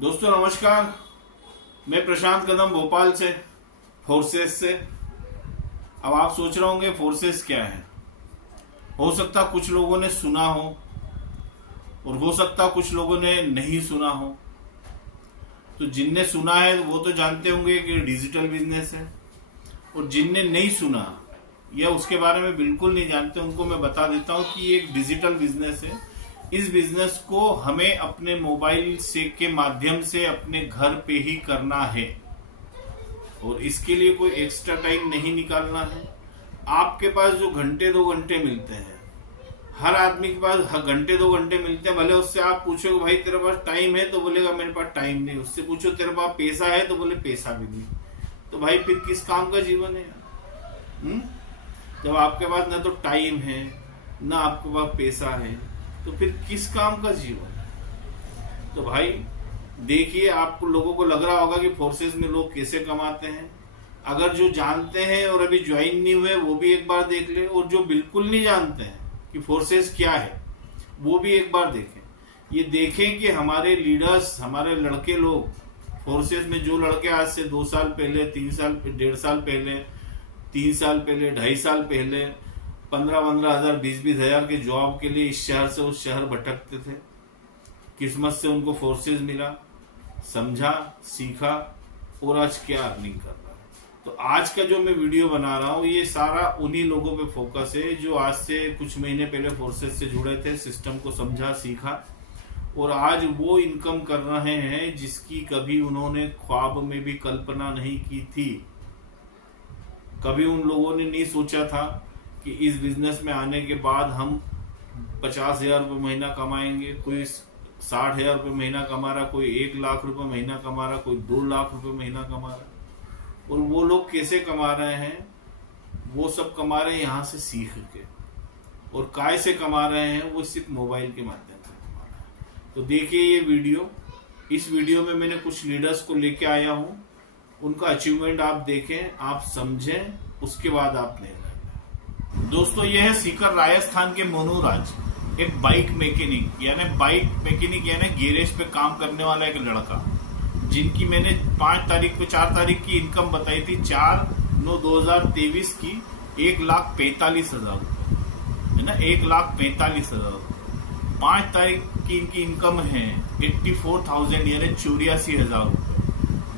दोस्तों नमस्कार। मैं प्रशांत कदम भोपाल से, फोर्सेस से। अब आप सोच रहे होंगे फोर्सेस क्या है। हो सकता कुछ लोगों ने सुना हो और हो सकता कुछ लोगों ने नहीं सुना हो। तो जिनने सुना है वो तो जानते होंगे कि डिजिटल बिजनेस है, और जिनने नहीं सुना या उसके बारे में बिल्कुल नहीं जानते उनको मैं बता देता हूँ कि ये एक डिजिटल बिजनेस है। इस बिजनेस को हमें अपने मोबाइल से के माध्यम से अपने घर पे ही करना है, और इसके लिए कोई एक्स्ट्रा टाइम नहीं निकालना है। आपके पास जो घंटे 2 घंटे मिलते हैं, हर आदमी के पास घंटे 2 घंटे मिलते हैं। भले उससे आप पूछो भाई तेरे पास टाइम है, तो बोलेगा मेरे पास टाइम नहीं। उससे पूछो तेरे पास पैसा है, तो बोले पैसा भी नहीं। तो भाई फिर किस काम का जीवन है? जब आपके पास ना तो टाइम है ना आपके पास पैसा है, तो फिर किस काम का जीवन है? तो भाई देखिए, आपको लोगों को लग रहा होगा कि फोर्सेस में लोग कैसे कमाते हैं। अगर जो जानते हैं और अभी ज्वाइन नहीं हुए वो भी एक बार देख ले, और जो बिल्कुल नहीं जानते हैं कि फोर्सेस क्या है वो भी एक बार देखें। ये देखें कि हमारे लीडर्स, हमारे लड़के लोग फोर्सेस में, जो लड़के आज से 2 साल पहले, 3 साल, 1.5 साल पहले, 3 साल पहले, 2.5 साल पहले 15-15 हजार, 20-20 हजार के जॉब के लिए इस शहर से उस शहर भटकते थे। किस्मत से उनको फोर्सेस मिला, समझा, सीखा, और आज क्या अर्निंग कर रहा है। तो आज का जो मैं वीडियो बना रहा हूँ ये सारा उन्हीं लोगों पे फोकस है जो आज से कुछ महीने पहले फोर्सेस से जुड़े थे, सिस्टम को समझा, सीखा, और आज वो इनकम कर रहे हैं जिसकी कभी उन्होंने ख्वाब में भी कल्पना नहीं की थी। कभी उन लोगों ने नहीं सोचा था कि इस बिजनेस में आने के बाद हम 50,000 रुपये महीना कमाएंगे। कोई 60,000 रुपये महीना कमा रहा, कोई 1 लाख रुपये महीना कमा रहा, कोई 2 लाख रुपये महीना कमा रहा। और वो लोग कैसे कमा रहे हैं? वो सब कमा रहे हैं यहाँ से सीख के, और काय से कमा रहे हैं? वो सिर्फ मोबाइल के माध्यम से कमा रहे हैं। तो देखिए ये वीडियो। इस वीडियो में मैंने कुछ लीडर्स को लेके आया हूँ, उनका अचीवमेंट आप देखें, आप समझें, उसके बाद आप निर्णय। दोस्तों ये है सीकर राजस्थान के मोनूराज, एक बाइक मैकेनिक यानी गैरेज पे काम करने वाला एक लड़का, जिनकी मैंने 4 तारीख की इनकम बताई थी, 4/9/2023 की 1,45,000 रुपये है ना, 1,45,000। 5 तारीख की इनकी इनकम है 84,000 यानी 84,000 रुपये।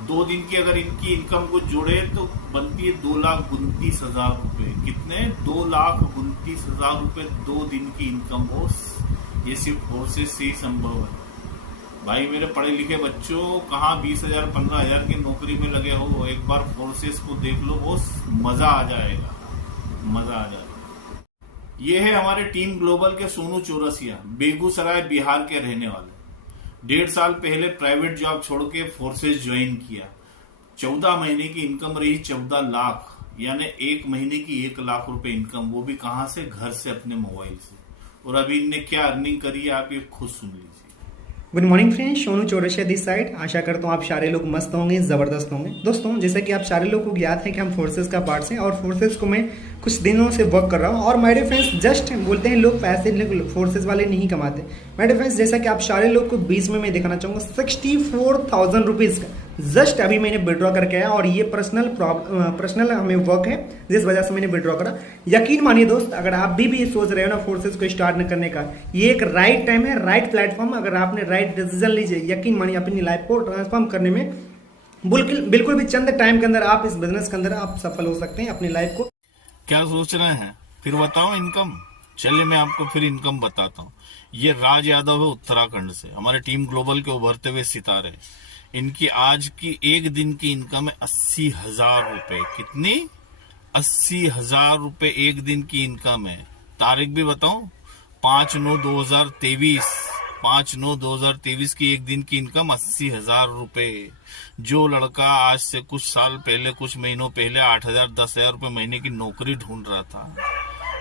2 दिन की अगर इनकी इनकम को जोड़े तो बनती है 2,29,000 रुपये। कितने? 2,29,000 रुपये 2 दिन की इनकम हो। ये सिर्फ फोर्सेस से ही संभव है। भाई मेरे पढ़े लिखे बच्चों, कहाँ 20,000 15,000 की नौकरी में लगे हो, एक बार फोर्सेस को देख लो, वो मजा आ जाएगा, मजा आ जाएगा। ये है हमारे टीम ग्लोबल के सोनू चौरसिया, बेगूसराय बिहार के रहने वाले। 1.5 साल पहले प्राइवेट जॉब छोड़ के फोर्सेस ज्वाइन किया। 14 महीने की इनकम रही 14 लाख, यानी 1 महीने की 1 लाख रुपए इनकम, वो भी कहां से? घर से, अपने मोबाइल से। और अभी इनने क्या अर्निंग करी है आप ये खुद सुन लीजिए। Good morning friends, Sonu Chaurasia this side. आशा करता हूँ आप सारे लोग मस्त होंगे, ज़बरदस्त होंगे। दोस्तों जैसे कि आप सारे लोगों को ज्ञात है कि हम फोर्सेस का पार्ट हैं, और फोर्सेस को मैं कुछ दिनों से वर्क कर रहा हूँ। और माय डियर फ्रेंड्स, जस्ट बोलते हैं लोग पैसे फोर्सेस वाले नहीं कमाते। माय डियर फ्रेंड्स, जैसा कि आप सारे लोग को बीच में मैं दिखाना चाहूँगा 64,000 रुपीज़ का जस्ट अभी मैंने विड्रॉ करके आया, और ये पर्सनल हमें वर्क है जिस वजह से मैंने विड्रॉ करा। यकीन मानिए दोस्त, अगर आप भी सोच रहे हो ना फोर्सेस को स्टार्ट न करने का, ये एक राइट टाइम है, राइट प्लेटफॉर्म। अगर आपने राइट डिसीजन लीजिए, यकीन मानिए अपनी लाइफ को ट्रांसफॉर्म करने में बिल्कुल भी चंद टाइम के अंदर आप इस बिजनेस के अंदर आप सफल हो सकते हैं अपनी लाइफ को। क्या सोच रहे हैं? फिर बताओ इनकम। चलिए मैं आपको फिर इनकम बताता हूँ। ये राज यादव है उत्तराखंड से, हमारे टीम ग्लोबल के उभरते हुए सितारे। इनकी आज की 1 दिन की इनकम है 80,000 रुपए। कितनी? 80,000 रुपए 1 दिन की इनकम है। तारीख भी बताऊं, 5/9/2023, 5/9/2023 की 1 दिन की इनकम 80,000 रुपए। जो लड़का आज से कुछ साल पहले, कुछ महीनों पहले 8,000 10,000 रुपए महीने की नौकरी ढूंढ रहा था,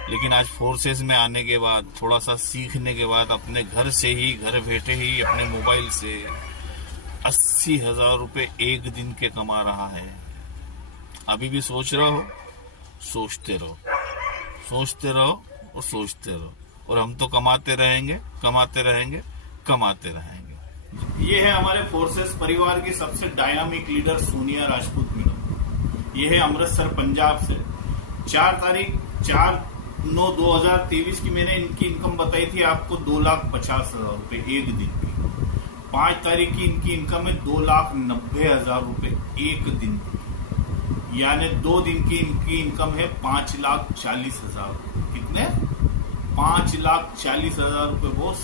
लेकिन आज फोर्सेस में आने के बाद, थोड़ा सा सीखने के बाद, अपने घर से ही, घर बैठे ही अपने मोबाइल से 80,000 रुपए 1 दिन के कमा रहा है। अभी भी सोच रहा हो? सोचते रहो, सोचते रहो और सोचते रहो, और हम तो कमाते रहेंगे, कमाते रहेंगे, कमाते रहेंगे। ये है हमारे फोर्सेस परिवार की सबसे dynamic leader Sonia Rajput madam. ये है अमृतसर पंजाब से। 4/9/2023 की मैंने इनकी इनकम बताई थी आपको 2,50,000 रुपए एक दिन की। 5 तारीख की इनकी इनकम है 2,90,000 रुपए एक दिन की, यानी 2 दिन की इनकी इनकम है 5,40,000। कितने? 5,40,000 रुपए बॉस।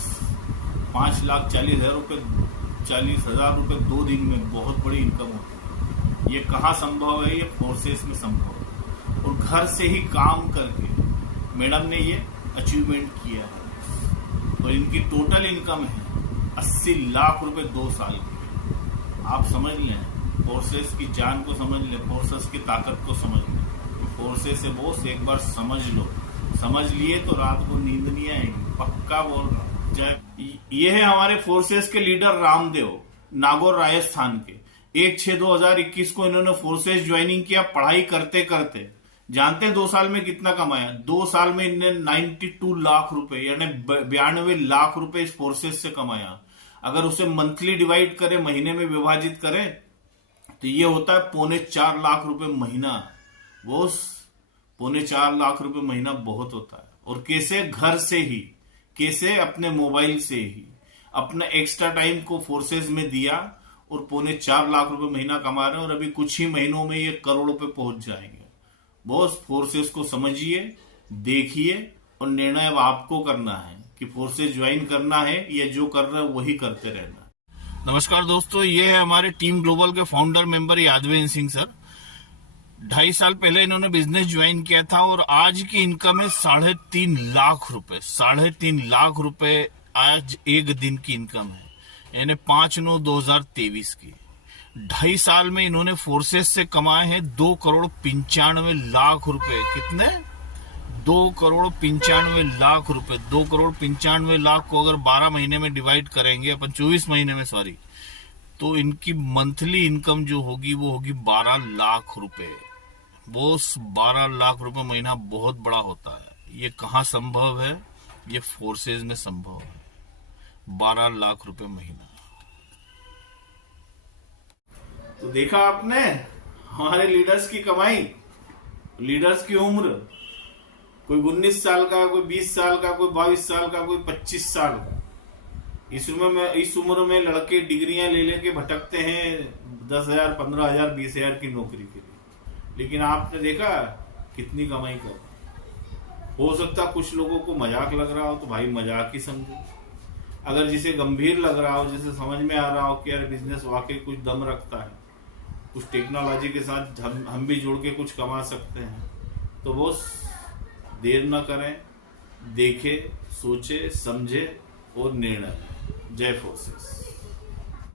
5,40,000 रुपए 2 दिन में बहुत बड़ी इनकम होती है। ये कहाँ संभव है? ये फोर्सेस में संभव है। और घर से ही काम करके मैडम ने ये अचीवमेंट किया है। तो इनकी टोटल इनकम है 80 लाख रुपए 2 साल की। आप समझ लें, फोर्सेस की जान को समझ लें, फोर्सेस की ताकत को समझ लें। फोर्सेस से बॉस एक बार समझ लो, समझ लिए तो रात को नींद नहीं आएगी, पक्का बोल रहा हूं। ये है हमारे फोर्सेस के लीडर रामदेव, नागौर राजस्थान के। 1/6/2021 को इन्होंने फोर्सेस ज्वाइनिंग किया। पढ़ाई करते करते जानते हैं 2 साल में कितना कमाया? 2 साल में इन्होंने 92 लाख रुपए यानी 92 लाख रुपए इस फोर्सेस से कमाया। अगर उसे मंथली डिवाइड करें, महीने में विभाजित करें, तो ये होता है 3.25 लाख रुपए महीना। बॉस 3.25 लाख रुपए महीना बहुत होता है। और कैसे? घर से ही, कैसे? अपने मोबाइल से ही अपना एक्स्ट्रा टाइम को फोर्सेस में दिया और 3.25 लाख रुपए महीना कमा रहे हैं। और अभी कुछ ही महीनों में ये करोड़ों पे पहुंच जाएंगे। बॉस फोर्सेस को समझिए, देखिए और निर्णय अब आपको करना है कि फोर्सेस ज्वाइन करना है या जो कर रहे हैं वही करते रहना है। नमस्कार दोस्तों, ये है हमारे टीम ग्लोबल के founder member Yadvendra Singh sir. 2.5 साल पहले इन्होंने बिजनेस ज्वाइन किया था और आज की इनकम है 3.5 लाख रुपए। 3.5 लाख रुपए आज एक दिन की इनकम है, यानी 5/9/2023 की। 2.5 साल में इन्होंने फोर्सेस से कमाए हैं 2,95,00,000 रुपए। कितने? 2,95,00,000 रुपए। 2,95,00,000 को अगर 12 महीने में डिवाइड करेंगे अपन, 24 महीने में सॉरी, तो इनकी मंथली इनकम जो होगी वो होगी 12 लाख रुपए। बॉस 12 लाख रुपए महीना बहुत बड़ा होता है। ये कहाँ संभव है? ये फोर्सेस में संभव है। 12 लाख रुपए महीना। तो देखा आपने हमारे लीडर्स की कमाई, लीडर्स की उम्र। कोई 19 साल का, कोई 20 साल का, कोई 22 साल का, कोई 25 साल का। इस उम्र में लड़के डिग्रियां ले लेके भटकते हैं 10,000, 15,000, 20,000 की नौकरी के लिए। लेकिन आपने देखा कितनी कमाई कर। हो सकता कुछ लोगों को मजाक लग रहा हो तो भाई मजाक ही समझो। अगर जिसे गंभीर लग रहा हो, जिसे समझ में आ रहा हो कि यार बिजनेस वाकई कुछ दम रखता है, कुछ टेक्नोलॉजी के साथ हम भी जुड़ के कुछ कमा सकते हैं, तो बस देर न करें, देखें, सोचे, समझे और निर्णय। जय फोर्सेस।